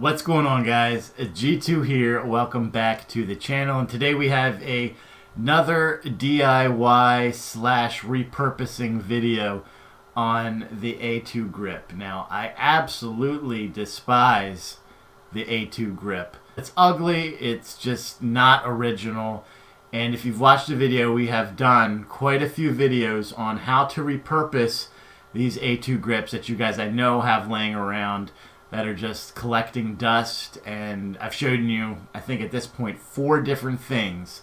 What's going on, guys? G2 here. Welcome back to the channel, and today we have another DIY slash repurposing video on the A2 grip. Now, I absolutely despise the A2 grip. It's ugly, it's just not original, and if you've watched the video, we have done quite a few videos on how to repurpose these A2 grips that you guys I know have laying around that are just collecting dust, and I've shown you, I think at this point, 4 different things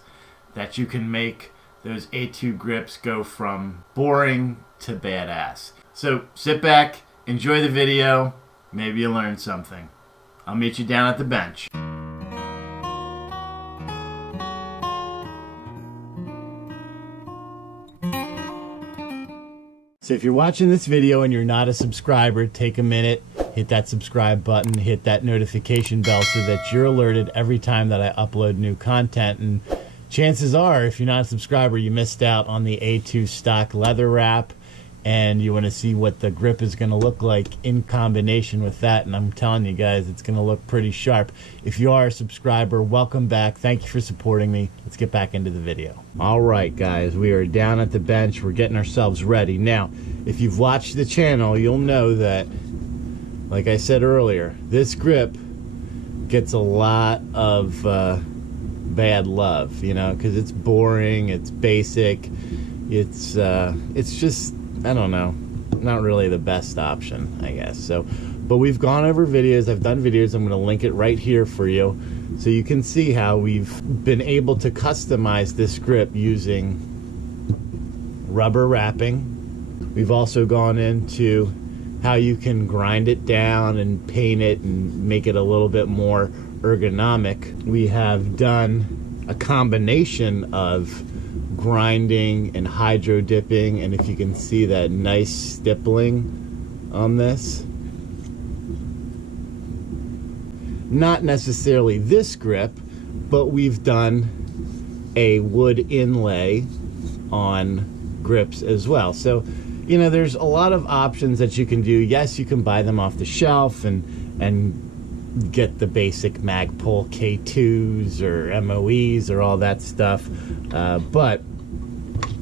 that you can make those A2 grips go from boring to badass. So sit back, enjoy the video, maybe you'll learn something. I'll meet you down at the bench. So if you're watching this video and you're not a subscriber, take a minute, hit that subscribe button, hit that notification bell so that you're alerted every time that I upload new content. And chances are, if you're not a subscriber, you missed out on the A2 stock leather wrap, and you want to see what the grip is going to look like in combination with that. And I'm telling you guys, it's going to look pretty sharp. If you are a subscriber, welcome back. Thank you for supporting me. Let's get back into the video. All right, guys, we are down at the bench. We're getting ourselves ready. Now, if you've watched the channel, you'll know that, like I said earlier, this grip gets a lot of bad love, you know, because it's boring, it's basic, it's just, I don't know, not really the best option, I guess. So, but we've gone over videos, I've done videos, I'm going to link it right here for you so you can see how we've been able to customize this grip using rubber wrapping. We've also gone into how you can grind it down and paint it and make it a little bit more ergonomic. We have done a combination of grinding and hydro dipping, and if you can see that nice stippling on this. Not necessarily this grip, but we've done a wood inlay on grips as well. So, you know, there's a lot of options that you can do. Yes, you can buy them off the shelf and get the basic Magpul K2s or MOEs or all that stuff. But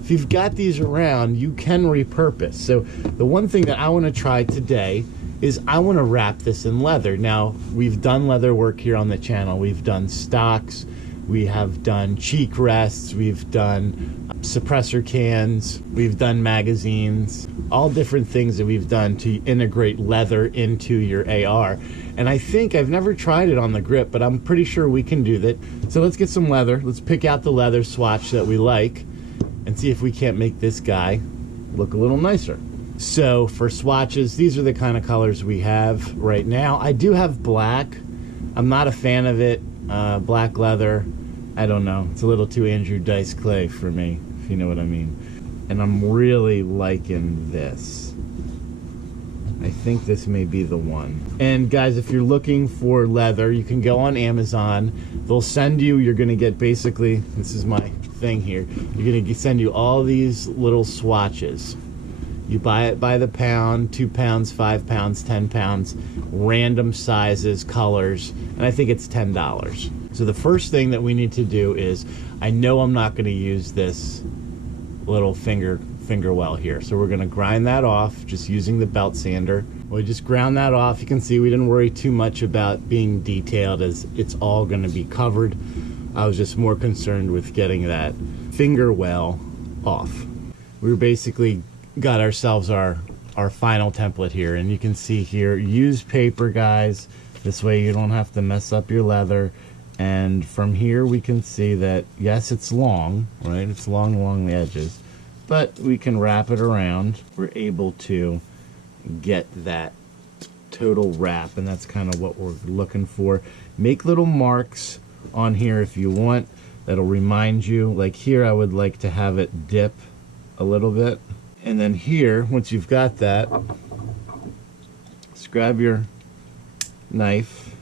if you've got these around, you can repurpose. So the one thing that I want to try today is I want to wrap this in leather. Now, we've done leather work here on the channel. We've done stocks, we have done cheek rests, we've done suppressor cans, we've done magazines, all different things that we've done to integrate leather into your AR. And I think, I've never tried it on the grip, but I'm pretty sure we can do that. So let's get some leather, let's pick out the leather swatch that we like and see if we can't make this guy look a little nicer. So for swatches, these are the kind of colors we have right now. I do have black. I'm not a fan of it. Black leather, I don't know, it's a little too Andrew Dice Clay for me, if you know what I mean. And I'm really liking this. I think this may be the one. And guys, if you're looking for leather, you can go on Amazon. They'll send you, you're gonna get basically, this is my thing here, you're gonna send you all these little swatches. You buy it by the pound, 2 pounds, 5 pounds, 10 pounds, random sizes, colors, and I think it's $10. So the first thing that we need to do is, I know I'm not gonna use this little finger well here, so we're gonna grind that off just using the belt sander. We just ground that off. You can see we didn't worry too much about being detailed, as it's all gonna be covered. I was just more concerned with getting that finger well off. We were basically got ourselves our final template here, and you can see here, use paper, guys, this way you don't have to mess up your leather. And from here we can see that, yes, it's long, right, it's long along the edges, but we can wrap it around. We're able to get that total wrap, and that's kind of what we're looking for. Make little marks on here if you want, that'll remind you. Like here, I would like to have it dip a little bit. And then here, once you've got that, just grab your knife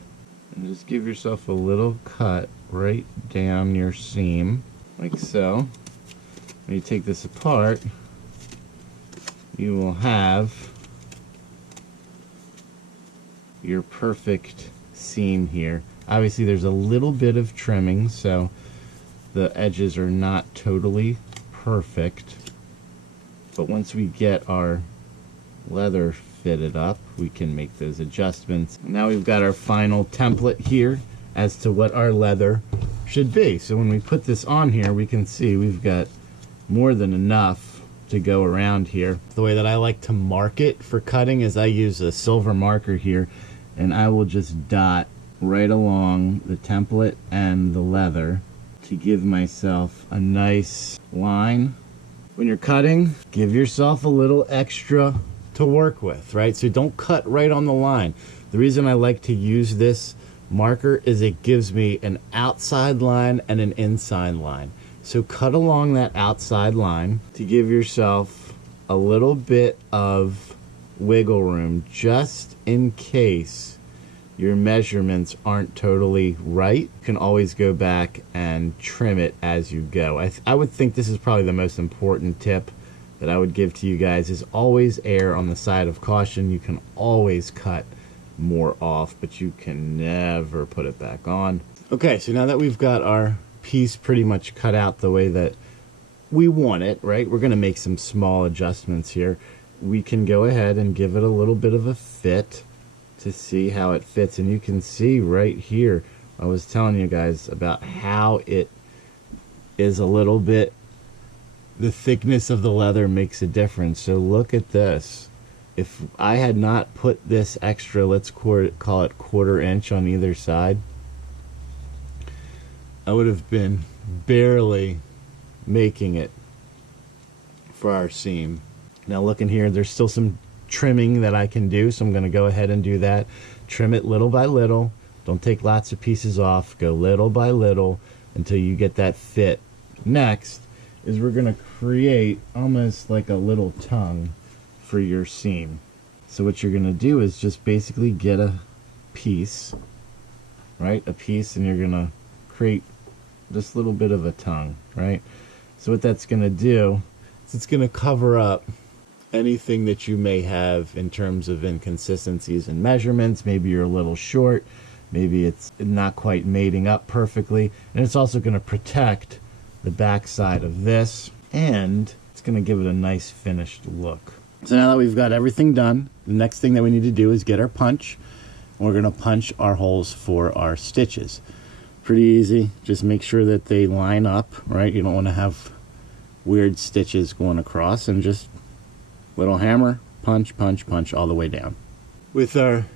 and just give yourself a little cut right down your seam, like so. When you take this apart, you will have your perfect seam here. Obviously there's a little bit of trimming, so the edges are not totally perfect, but once we get our leather fitted up, we can make those adjustments. Now we've got our final template here as to what our leather should be. So when we put this on here, we can see we've got more than enough to go around here. The way that I like to mark it for cutting is I use a silver marker here, and I will just dot right along the template and the leather to give myself a nice line. When you're cutting, give yourself a little extra to work with, right? So don't cut right on the line. The reason I like to use this marker is it gives me an outside line and an inside line. So cut along that outside line to give yourself a little bit of wiggle room, just in case your measurements aren't totally right. You can always go back and trim it as you go. I would think this is probably the most important tip that I would give to you guys, is always err on the side of caution. You can always cut more off, but you can never put it back on. Okay, so now that we've got our piece pretty much cut out the way that we want it, right? We're gonna make some small adjustments here. We can go ahead and give it a little bit of a fit to see how it fits. And you can see right here, I was telling you guys about how it is a little bit, the thickness of the leather makes a difference. So look at this. If I had not put this extra, let's call it 1/4 inch on either side, I would have been barely making it for our seam. Now looking here, there's still some trimming that I can do, so I'm going to go ahead and do that. Trim it little by little. Don't take lots of pieces off. Go little by little until you get that fit. Next is we're going to create almost like a little tongue for your seam. So what you're going to do is just basically get a piece, right? A piece, and you're going to create this little bit of a tongue, right? So what that's going to do is it's going to cover up anything that you may have in terms of inconsistencies in measurements. Maybe you're a little short, maybe it's not quite mating up perfectly, and it's also going to protect the back side of this, and it's going to give it a nice finished look. So now that we've got everything done, the next thing that we need to do is get our punch, and we're going to punch our holes for our stitches. Pretty easy. Just make sure that they line up, right? You don't want to have weird stitches going across, and just little hammer, punch, punch, punch all the way down. With our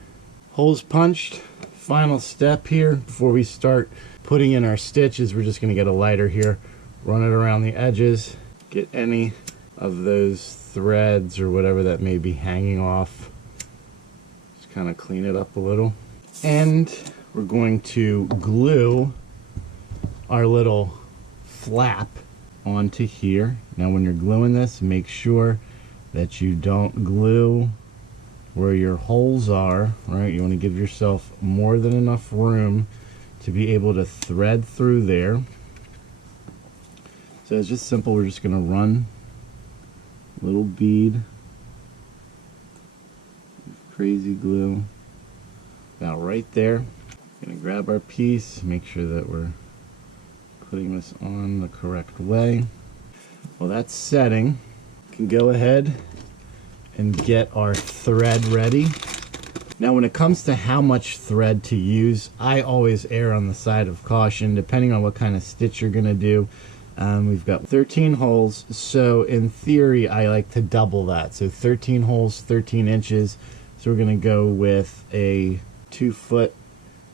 holes punched, final step here before we start putting in our stitches, we're just going to get a lighter here, run it around the edges, get any of those threads or whatever that may be hanging off. Just kind of clean it up a little. And we're going to glue our little flap onto here. Now when you're gluing this, make sure that you don't glue where your holes are, right? You want to give yourself more than enough room to be able to thread through there. So it's just simple. We're just going to run a little bead, crazy glue, about right there. Going to grab our piece, make sure that we're putting this on the correct way. Well, that's setting. Can go ahead and get our thread ready. Now when it comes to how much thread to use, I always err on the side of caution depending on what kind of stitch you're going to do. We've got 13 holes, so in theory I like to double that. So 13 holes, 13 inches. So we're going to go with a 2-foot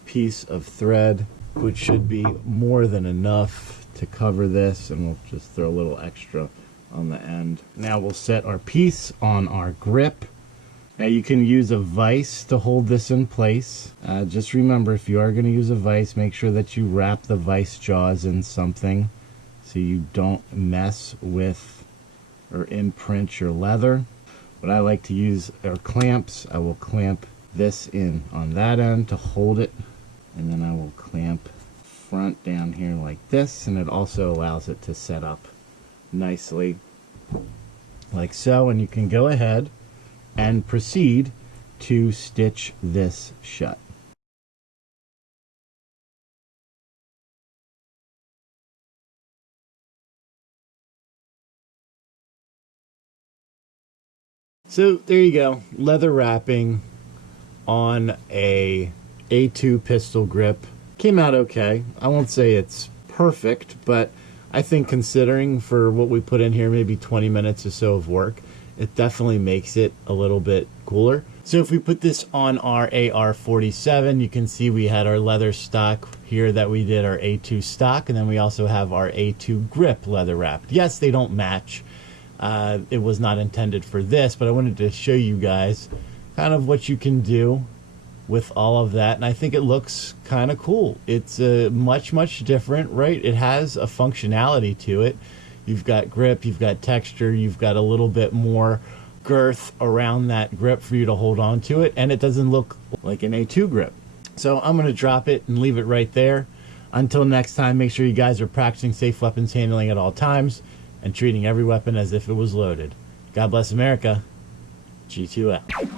piece of thread, which should be more than enough to cover this, and we'll just throw a little extra on the end. Now we'll set our piece on our grip. Now you can use a vise to hold this in place. Just remember, if you are going to use a vise, make sure that you wrap the vise jaws in something so you don't mess with or imprint your leather. What I like to use are clamps. I will clamp this in on that end to hold it, and then I will clamp front down here like this, and it also allows it to set up nicely like so, and you can go ahead and proceed to stitch this shut. So there you go, leather wrapping on a A2 pistol grip. Came out okay. I won't say it's perfect, but I think considering for what we put in here, maybe 20 minutes or so of work, it definitely makes it a little bit cooler. So if we put this on our AR-47, you can see we had our leather stock here that we did our A2 stock, and then we also have our A2 grip leather wrapped. Yes, they don't match. It was not intended for this, but I wanted to show you guys kind of what you can do with all of that, and I think it looks kind of cool. It's much different, right? It has a functionality to it. You've got grip, you've got texture, you've got a little bit more girth around that grip for you to hold on to it, and it doesn't look like an A2 grip. So I'm going to drop it and leave it right there. Until next time, make sure you guys are practicing safe weapons handling at all times and treating every weapon as if it was loaded. God bless America. G2 out.